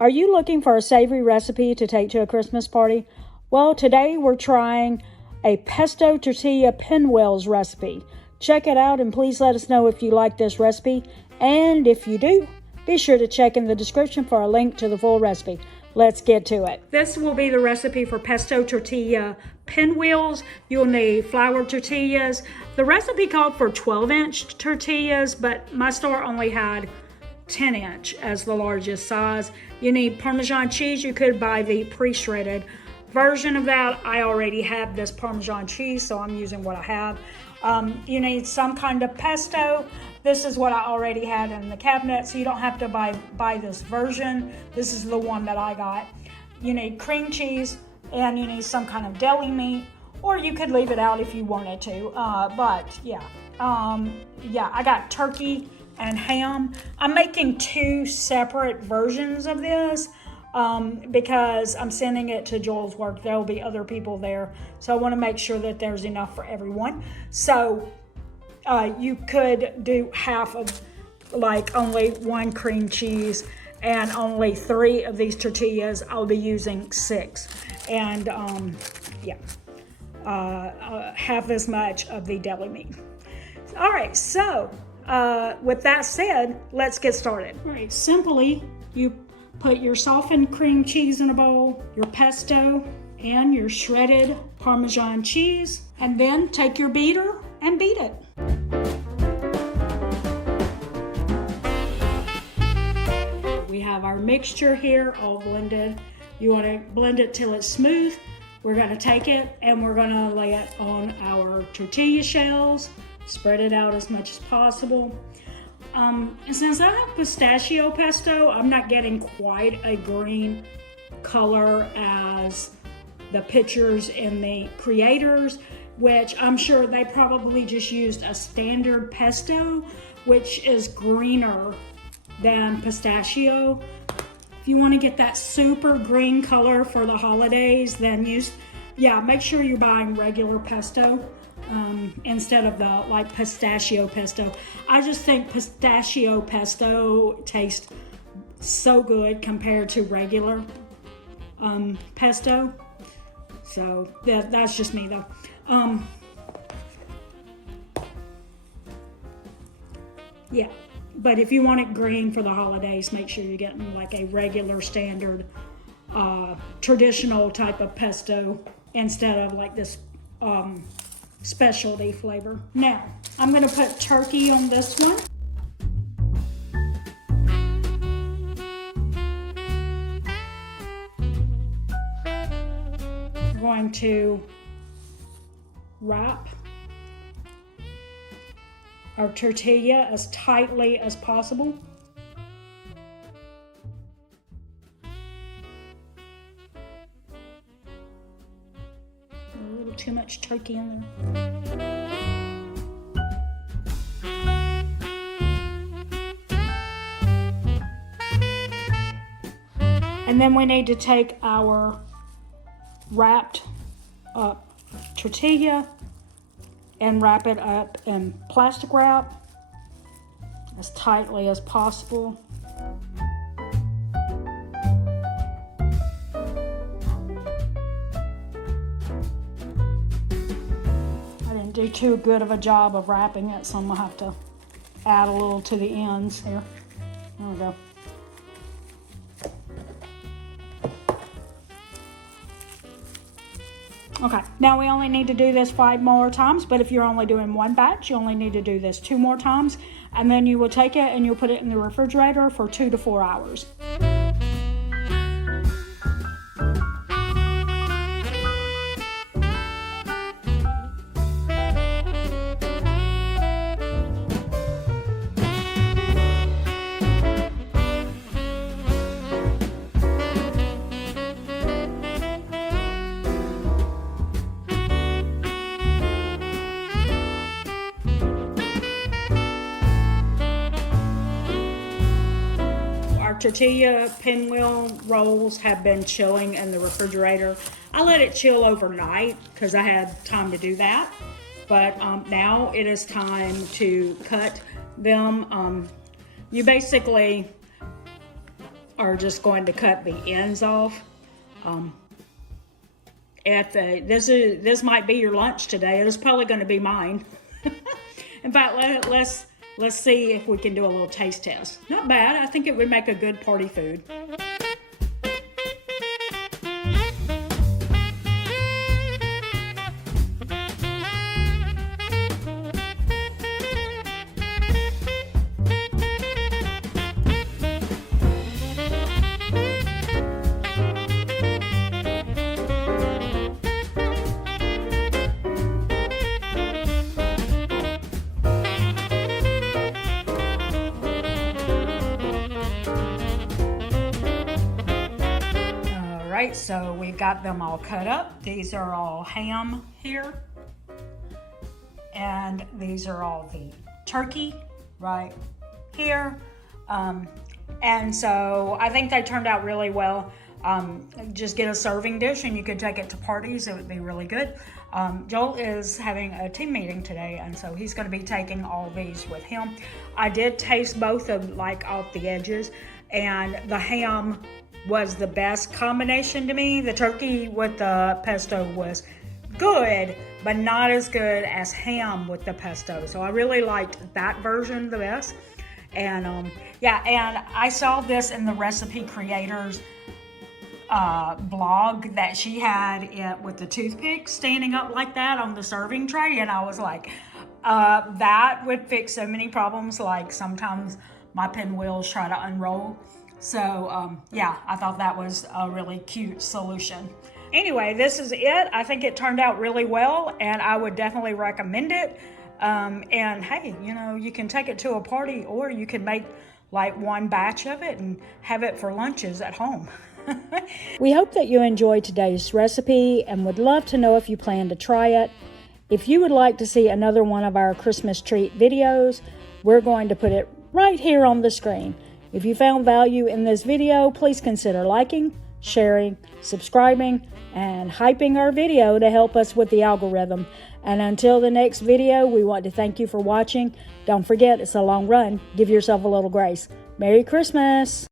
Are you looking for a savory recipe to take to a Christmas party? Well, today we're trying a Pesto Tortilla Pinwheels recipe. Check it out and please let us know if you like this recipe. And if you do, be sure to check in the description for a link to the full recipe. Let's get to it. This will be the recipe for Pesto Tortilla Pinwheels. You'll need flour tortillas. The recipe called for 12-inch tortillas, but my store only had 10-inch as the largest size. You need Parmesan cheese. You could buy the pre-shredded version of that. I already have this Parmesan cheese, so I'm using what I have. You need some kind of pesto. This is what I already had in the cabinet, so you don't have to buy this version. This is the one that I got. You need cream cheese, and you need some kind of deli meat, or you could leave it out if you wanted to. I got turkey and ham. I'm making two separate versions of this because I'm sending it to Joel's work. There will be other people there, so I want to make sure that there's enough for everyone. So you could do half of, like, only one cream cheese and only 3 of these tortillas. I'll be using 6, and half as much of the deli meat. All right, so with that said, let's get started. All right, simply you put your softened cream cheese in a bowl, your pesto, and your shredded Parmesan cheese, and then take your beater and beat it. We have our mixture here all blended. You want to blend it till it's smooth. We're going to take it and we're going to lay it on our tortilla shells. Spread it out as much as possible. And since I have pistachio pesto, I'm not getting quite a green color as the pictures in the creators, which I'm sure they probably just used a standard pesto, which is greener than pistachio. If you want to get that super green color for the holidays, then make sure you're buying regular pesto instead of the pistachio pesto. I just think pistachio pesto tastes so good compared to regular pesto. So that's just me though. But if you want it green for the holidays, make sure you're getting like a regular standard traditional type of pesto instead of like this specialty flavor. Now, I'm going to put turkey on this one. We're going to wrap our tortilla as tightly as possible. A little too much turkey in there. And then we need to take our wrapped up tortilla and wrap it up in plastic wrap as tightly as possible. I didn't do too good of a job of wrapping it, so I'm gonna have to add a little to the ends here. There we go. Okay, now we only need to do this 5 more times, but if you're only doing one batch, you only need to do this 2 more times, and then you will take it and you'll put it in the refrigerator for 2 to 4 hours. Tortilla pinwheel rolls have been chilling in the refrigerator. I let it chill overnight because I had time to do that. But now it is time to cut them. You basically are just going to cut the ends off. This might be your lunch today. It's probably going to be mine. In fact, let's see if we can do a little taste test. Not bad. I think it would make a good party food. Right, so we've got them all cut up. These are all ham here. And these are all the turkey right here. And so I think they turned out really well. Just get a serving dish and you could take it to parties. It would be really good. Joel is having a team meeting today, and so he's going to be taking all these with him. I did taste both of like off the edges, and the ham was the best combination to me. The turkey with the pesto was good, but not as good as ham with the pesto. So I really liked that version the best. And yeah, and I saw this in the recipe creators blog that she had it with the toothpick standing up like that on the serving tray, and I was like, that would fix so many problems. Like sometimes my pinwheels try to unroll. So yeah, I thought that was a really cute solution. Anyway, this is it. I think it turned out really well, and I would definitely recommend it. And hey, you know, you can take it to a party, or you can make like one batch of it and have it for lunches at home. We hope that you enjoyed today's recipe and would love to know if you plan to try it. If you would like to see another one of our Christmas treat videos, we're going to put it right here on the screen. If you found value in this video, please consider liking, sharing, subscribing, and hyping our video to help us with the algorithm. And until the next video, we want to thank you for watching. Don't forget, it's a long run. Give yourself a little grace. Merry Christmas!